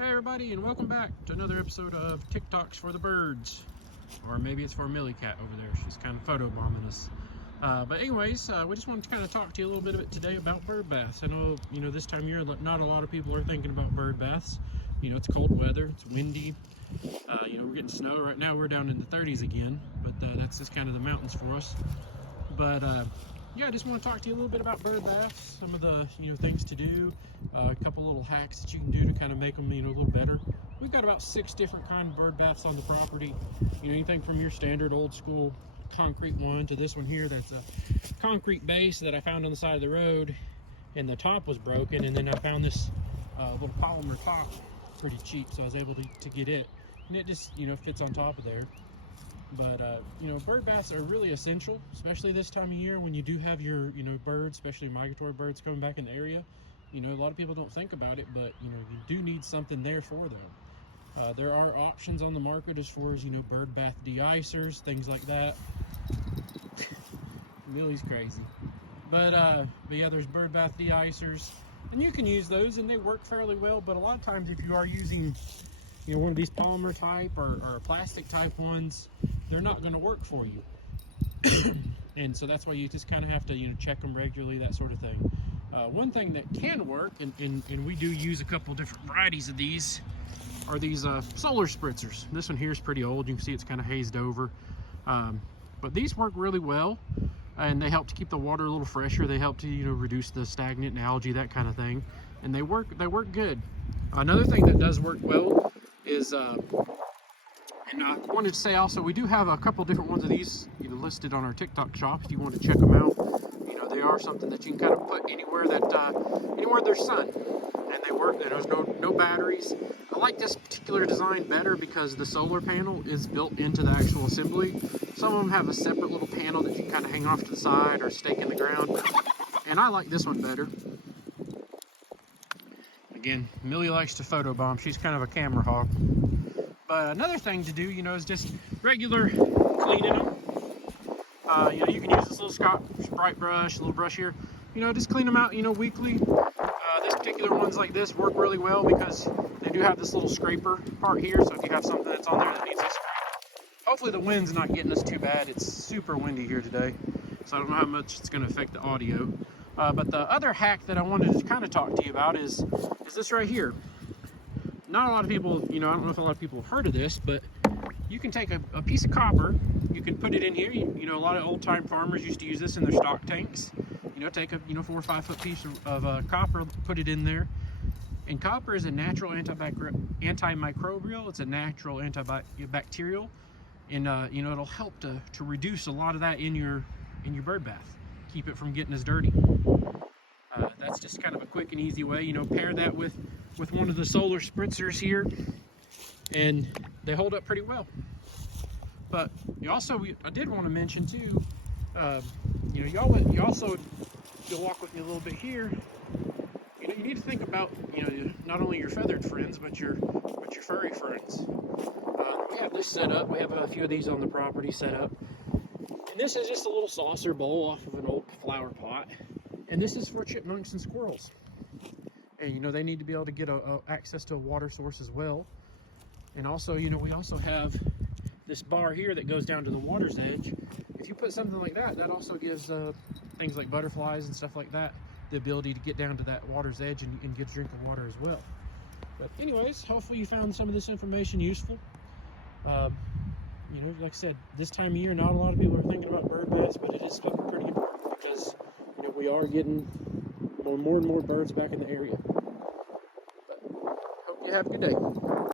Hey everybody, and welcome back to another episode of TikToks for the birds. Or maybe it's for Millie Cat over there. She's kind of photobombing us. But anyways, we just wanted to kind of talk to you a little bit today about bird baths. I know, this time of year, not a lot of people are thinking about bird baths. It's cold weather, it's windy. We're getting snow. Right now we're down in the 30s again, but that's just kind of the mountains for us. But yeah, I just want to talk to you a little bit about bird baths, some of the things to do, a couple little hacks that you can do to kind of make them a little better. We've got about 6 different kind of bird baths on the property. Anything from your standard old school concrete one to this one here that's a concrete base that I found on the side of the road, and the top was broken, and then I found this little polymer top pretty cheap, so I was able to get it, and it just fits on top of there. But bird baths are really essential, especially this time of year when you do have your birds, especially migratory birds, coming back in the area. A lot of people don't think about it, but you do need something there for them. There are options on the market as far as bird bath de-icers, things like that. Millie's crazy, but yeah, there's bird bath de-icers, and you can use those, and they work fairly well. But a lot of times, if you are using one of these polymer type or plastic type ones, they're not going to work for you. And so that's why you just kind of have to check them regularly, that sort of thing. One thing that can work, and we do use a couple different varieties of these, are these solar spritzers. This one here is pretty old. You can see it's kind of hazed over, but these work really well, and they help to keep the water a little fresher. They help to reduce the stagnant and algae, that kind of thing, and they work good. Another thing that does work well is and I wanted to say also, we do have a couple different ones of these listed on our TikTok shop if you want to check them out. They are something that you can kind of put anywhere there's sun, and they work. There's no batteries. I like this particular design better because the solar panel is built into the actual assembly. Some of them have a separate little panel that you can kind of hang off to the side or stake in the ground, and I like this one better. Again, Millie likes to photobomb. She's kind of a camera hog. But another thing to do, is just regular cleaning them. You can use this little Sprite brush, a little brush here. Just clean them out, weekly. This particular ones like this work really well because they do have this little scraper part here. So if you have something that's on there that needs a scrape. Hopefully the wind's not getting us too bad. It's super windy here today, so I don't know how much it's going to affect the audio. But the other hack that I wanted to kind of talk to you about is this right here. Not a lot of people, I don't know if a lot of people have heard of this, but you can take a piece of copper, you can put it in here. A lot of old-time farmers used to use this in their stock tanks. Take a 4 or 5 foot piece of copper, put it in there. And copper is a natural antimicrobial. It's a natural antibacterial, and it'll help to reduce a lot of that in your bird bath, keep it from getting as dirty. That's just kind of a quick and easy way. Pair that with one of the solar spritzers here, and they hold up pretty well. But I did want to mention too, you'll walk with me a little bit here. You need to think about not only your feathered friends but your furry friends. We have this set up. We have a few of these on the property set up, and this is just a little saucer bowl off of an old flower pot. And this is for chipmunks and squirrels. And they need to be able to get access to a water source as well. And also, we also have this bar here that goes down to the water's edge. If you put something like that, that also gives things like butterflies and stuff like that the ability to get down to that water's edge and get a drink of water as well. But anyways, hopefully you found some of this information useful. Like I said, this time of year, not a lot of people are thinking about bird baths, but it is something pretty important because we are getting more and more birds back in the area. But hope you have a good day.